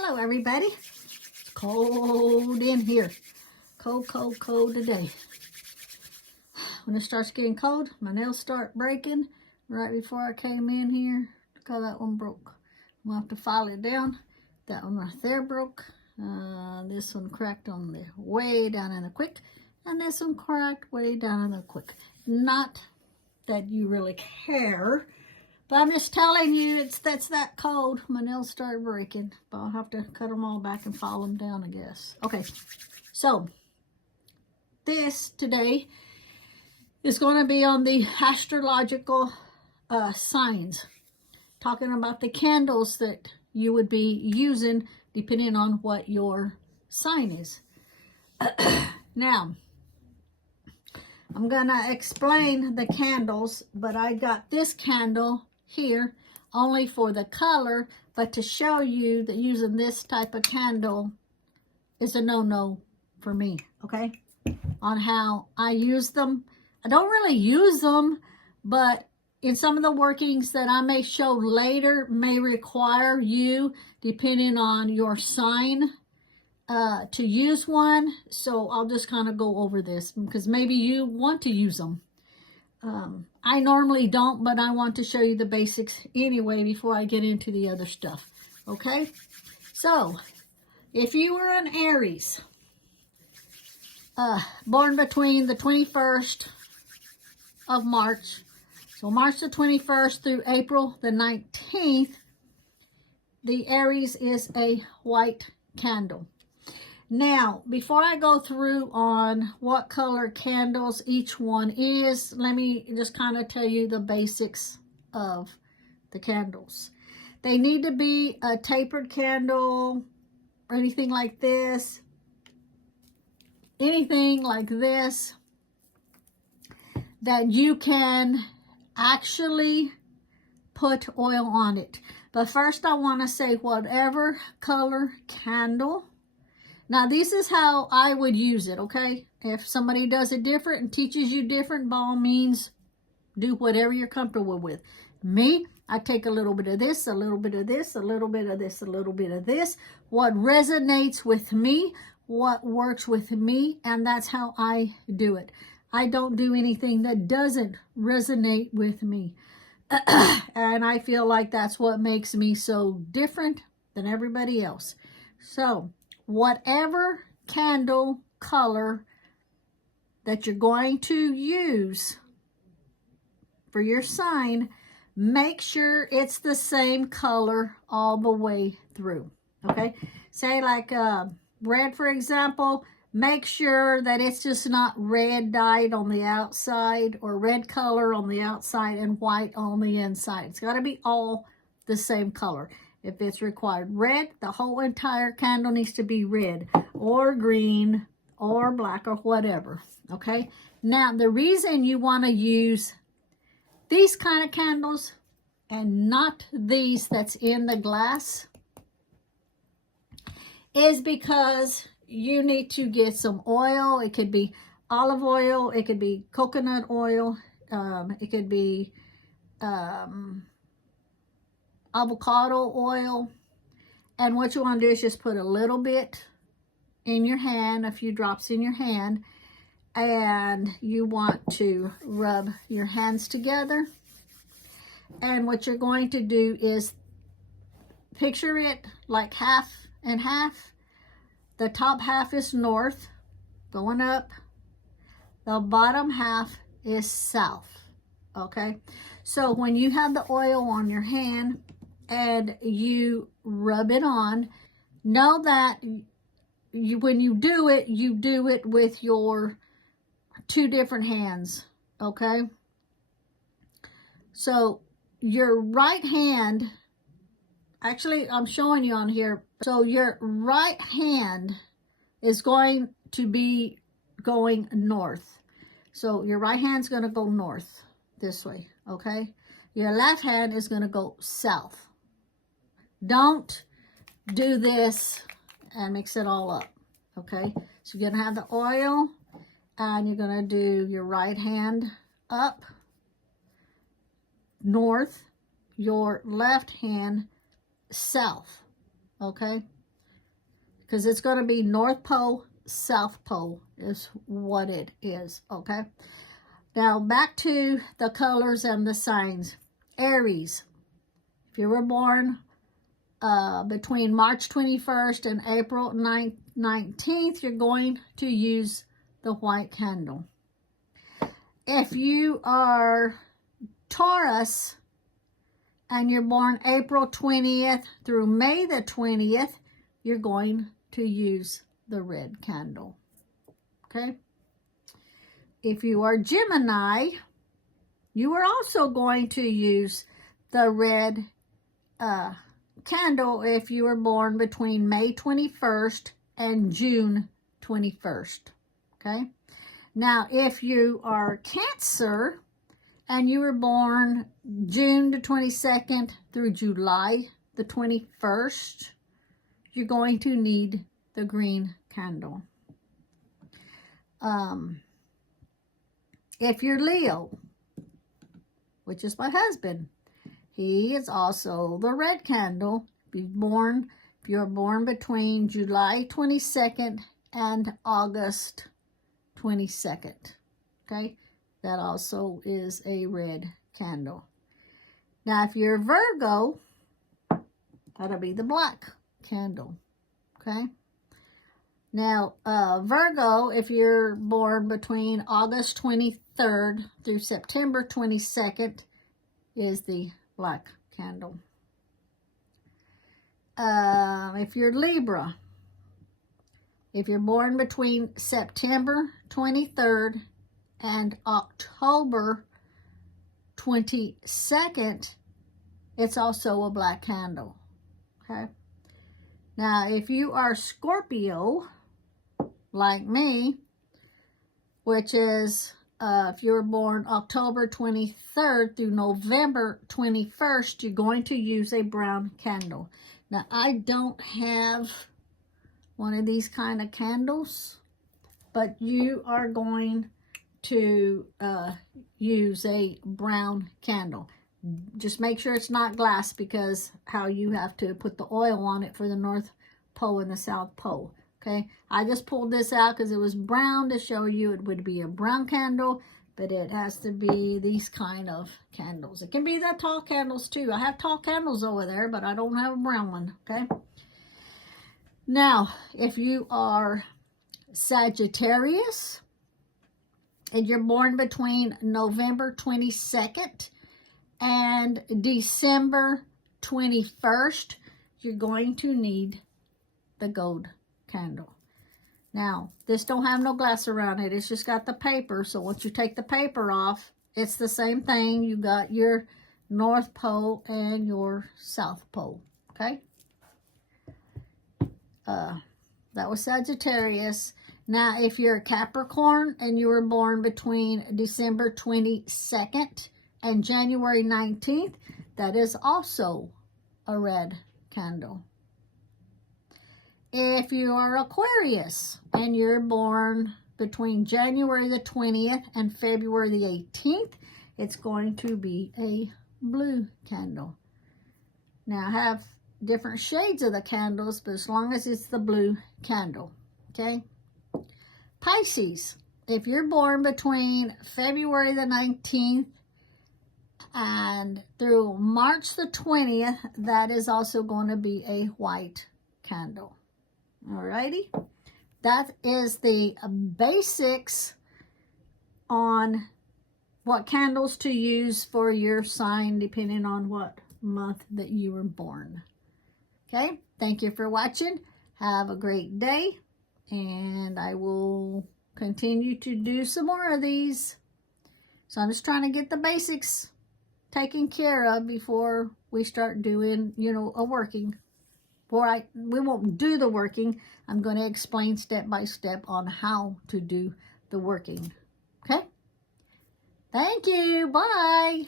Hello everybody. It's cold in here. Cold, cold, cold today. When it starts getting cold, my nails start breaking. Right before I came in here, look how that one broke. I'm gonna have to file it down. That one right there broke. This one cracked on the way down in the quick. And this one cracked way down in the quick. Not that you really care. But I'm just telling you, that's that cold. My nails started breaking. But I'll have to cut them all back and file them down, I guess. Okay, so this today is going to be on the astrological signs. Talking about the candles that you would be using depending on what your sign is. Now, I'm going to explain the candles, but I got this candle here only for the color, but to show you that using this type of candle is a no-no for me, okay? On how I use them. I don't really use them, but in some of the workings that I may show later may require you, depending on your sign, to use one. So I'll just kind of go over this because maybe you want to use them. I normally don't, but I want to show you the basics anyway before I get into the other stuff. Okay? So, if you were an Aries, born between the 21st of March, so March the 21st through April the 19th, the Aries is a white candle. Now, before I go through on what color candles each one is, let me just kind of tell you the basics of the candles. They need to be a tapered candle, or anything like this. Anything like this that you can actually put oil on it. But first I want to say whatever color candle. Now, this is how I would use it, okay? If somebody does it different and teaches you different, by all means, do whatever you're comfortable with. Me, I take a little bit of this, a little bit of this, a little bit of this, a little bit of this. What resonates with me, what works with me, and that's how I do it. I don't do anything that doesn't resonate with me. And I feel like that's what makes me so different than everybody else. So, whatever candle color that you're going to use for your sign, make sure it's the same color all the way through, okay? Say like red, for example, make sure that it's just not red dyed on the outside or red color on the outside and white on the inside. It's got to be all the same color. If it's required red, the whole entire candle needs to be red or green or black or whatever, okay? Now, the reason you want to use these kind of candles and not these that's in the glass is because you need to get some oil. It could be olive oil. It could be coconut oil. It could be avocado oil. And what you want to do is just put a little bit in your hand, a few drops in your hand, and you want to rub your hands together. And what you're going to do is picture it like half and half. The top half is north, going up. The bottom half is south, okay? So when you have the oil on your hand and you rub it on, know that when you do it with your two different hands, okay? So your right hand, actually I'm showing you on here, so your right hand is going to be going north. So your right hand's going to go north this way, okay? Your left hand is going to go south. Don't do this and mix it all up, okay? So you're going to have the oil and you're going to do your right hand up north, your left hand south, okay? because it's going to be North Pole, South Pole is what it is, okay? Now, back to the colors and the signs. Aries, if you were born between March 21st and April 19th, you're going to use the white candle. If you are Taurus and you're born April 20th through May the 20th, you're going to use the red candle, okay? If you are Gemini, you are also going to use the red candle if you were born between May 21st and June 21st, okay? Now, if you are Cancer and you were born June the 22nd through July the 21st, you're going to need the green candle. If you're Leo, which is my husband, he is also the red candle. If you're born between July 22nd and August 22nd, okay? That also is a red candle. Now, if you're Virgo, that'll be the black candle, okay? Now, Virgo, if you're born between August 23rd through September 22nd, is the black candle. If you're Libra, if you're born between September 23rd and October 22nd, it's also a black candle, okay? Now, if you are Scorpio, like me, which is if you were born October 23rd through November 21st, you're going to use a brown candle. Now, I don't have one of these kind of candles, but you are going to use a brown candle. Just make sure it's not glass, because how you have to put the oil on it for the North Pole and the South Pole. Okay, I just pulled this out because it was brown to show you it would be a brown candle, but it has to be these kind of candles. It can be the tall candles too. I have tall candles over there, but I don't have a brown one, okay? Now, if you are Sagittarius and you're born between November 22nd and December 21st, you're going to need the gold candle. Now, this don't have no glass around it. It's just got the paper. So once you take the paper off, it's the same thing. You got your North Pole and your South Pole. Okay? That was Sagittarius. Now, if you're a Capricorn and you were born between December 22nd and January 19th, that is also a red candle. If you are Aquarius and you're born between January the 20th and February the 18th, it's going to be a blue candle. Now, I have different shades of the candles, but as long as it's the blue candle, okay? Pisces, if you're born between February the 19th and through March the 20th, that is also going to be a white candle. Alrighty, that is the basics on what candles to use for your sign, depending on what month that you were born. Okay, thank you for watching. Have a great day, and I will continue to do some more of these. So I'm just trying to get the basics taken care of before we start doing, a working. We won't do the working. I'm going to explain step by step on how to do the working. Okay? Thank you. Bye.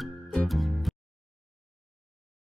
bye.